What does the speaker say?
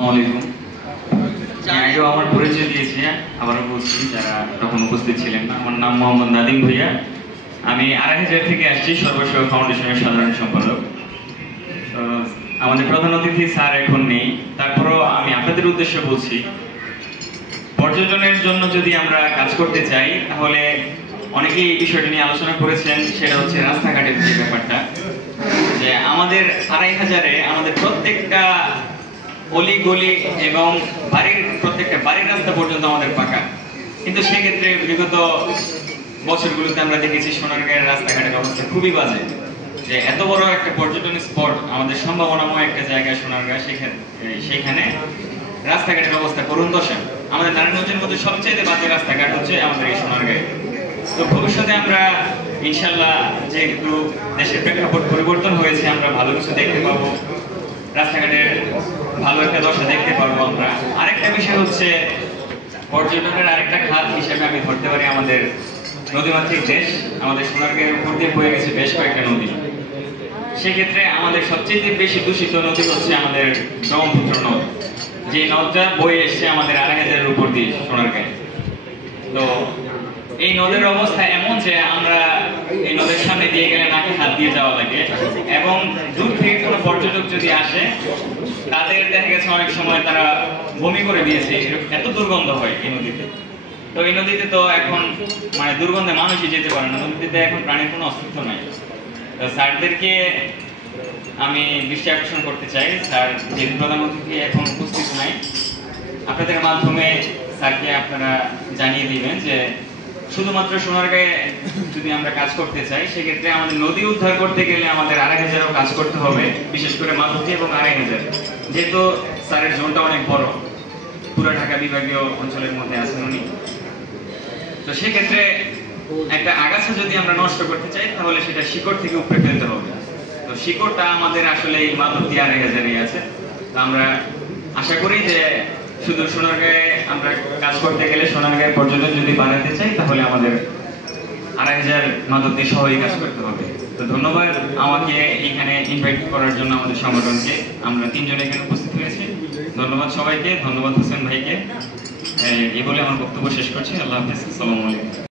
আসসালামাইকুম। আগেও আমার পরিচয় দিয়েছি, আবারও বলছি যারা তখন উপস্থিত ছিলেন না। আমার নাম মোহাম্মদ নাদিম ভুইয়া। আমি আড়াইহাজার থেকে আসছি, সর্বসেবা ফাউন্ডেশনের সাধারণ সম্পাদক। তো আমাদের প্রধান অতিথি স্যার এখন নেই, তারপরও আমি আপনাদের উদ্দেশ্যে বলছি, পর্যটনের জন্য যদি আমরা কাজ করতে চাই তাহলে অনেকেই এই বিষয়টি নিয়ে আলোচনা করেছেন। সেটা হচ্ছে রাস্তাঘাটের যে ব্যাপারটা, যে আমাদের আড়াইহাজারে আমাদের প্রত্যেকটা অলি গলি এবং প্রত্যেকটা বাড়ির রাস্তা পর্যন্ত আমাদের পাকা, কিন্তু সেক্ষেত্রে বিগত বছরগুলোতে আমরা দেখেছি সোনারগাঁয়ের রাস্তাঘাটের অবস্থা খুবই বাজে। যে এত বড় একটা পর্যটন স্পট, আমাদের সম্ভাবনাময় একটা জায়গা সোনারগাঁ, সেখানে রাস্তাঘাটের অবস্থা করুণ দশা। আমাদের নারায়ণগঞ্জের মধ্যে সবচেয়ে বাজে রাস্তাঘাট হচ্ছে আমাদের এই সোনারগাঁয়ে। তো ভবিষ্যতে আমরা ইনশাল্লাহ, যেহেতু দেশের প্রেক্ষাপট পরিবর্তন হয়েছে, আমরা ভালো কিছু দেখতে পাবো, রাস্তাঘাটের ভালো একটা দশা দেখতে পারবো আমরা। আরেকটা বিষয় হচ্ছে, পর্যটনের আরেকটা খাত হিসেবে আমি ধরতে পারি আমাদের নদীমাতৃক দেশ। আমাদের সোনারগাঁয়ের উপর দিয়ে বয়ে গেছে বেশ কয়েকটা নদী। সেক্ষেত্রে আমাদের সবচেয়ে বেশি দূষিত নদী হচ্ছে আমাদের ব্রহ্মপুত্র নদ, যে নদটা বয়ে এসছে আমাদের আড়াইহাজারের উপর দিয়ে সোনারগাঁয়ে। তো এই নদের অবস্থা এমন যে আমরা এই নদের সামনে দিয়ে গেলে নাকি হাত দিয়ে যাওয়া লাগে, এবং দূর থেকে কোনো পর্যটক যদি আসে তাদের দেখা গেছে অনেক সময় তারা বমি করে দিয়েছে, এত দুর্গন্ধ হয় এই নদীতে। তো এই নদীতে তো এখন মানে দুর্গন্ধে মানুষই যেতে পারে না, নদীতে এখন প্রাণীর কোনো অস্তিত্ব নাই। তো স্যারদেরকে আমি দৃষ্টি আকর্ষণ করতে চাই, স্যার যেহেতু প্রধান অতিথি এখন উপস্থিত নাই, আপনাদের মাধ্যমে স্যারকে আপনারা জানিয়ে দিবেন যে শুধুমাত্র সোনারগাঁয়ে যদি আমরা কাজ করতে চাই, সেক্ষেত্রে আমাদের নদী উদ্ধার করতে গেলে আমাদের আড়াইহাজারও কাজ করতে হবে, বিশেষ করে মাধবদী এবং আড়াইহাজার, যেহেতু স্যারের জোনটা অনেক বড়, পুরো ঢাকা বিভাগীয় অঞ্চলের মধ্যে আছেন উনি। তো সেক্ষেত্রে একটা আগাছা যদি আমরা নষ্ট করতে চাই তাহলে সেটা শিকড় থেকে উপড়ে ফেলতে হবে। তো শিকড়টা আমাদের আসলে এই মাধবদী আড়াইহাজারেই আছে। তো আমরা আশা করি যে শুধু সোনারগাঁয়ে আমরা কাজ করতে গেলে, সোনারগাঁয়ের পর্যটন যদি বাড়াতে চাই, তাহলে আমাদের আড়াইহাজার মাধবদী সহই কাজ করতে হবে। তো ধন্যবাদ আমাকে এখানে ইনভাইট করার জন্য, আমাদের সংগঠনকে। আমরা তিনজন এখানে উপস্থিত হয়েছি। ধন্যবাদ সবাইকে, ধন্যবাদ হোসেন ভাইকে। এই বলে আমার বক্তব্য শেষ করছি। আল্লাহ হাফেজ, আসসালামু আলাইকুম।